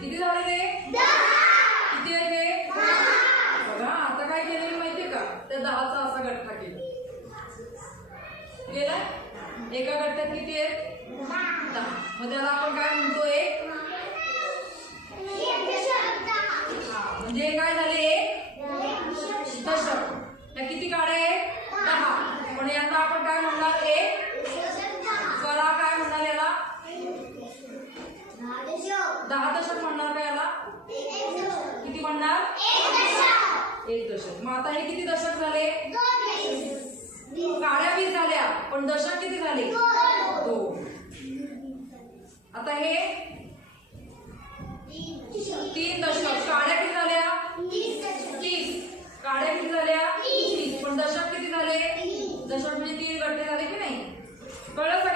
किती झाले ते? 10. किती आहे ते? 10. बघा आता काय केलं माहितीये का? त्या 10चा असा गठ्ठा केला. केलाय? एका गठ्ठ्यात किती आहेत? 10. मग त्याला आपण काय म्हणतोय? म्हणजे काय झाले? दशक. त्या किती काड्या आहेत? 10. पण यांना आपण काय म्हणणार? करा काय म्हणणार याला? 10 दशक म्हणणार का याला? किती म्हणणार? 1 दशक. मग आता हे किती दशक झाले? काड्या 20 झाल्या पण दशक किती झाले?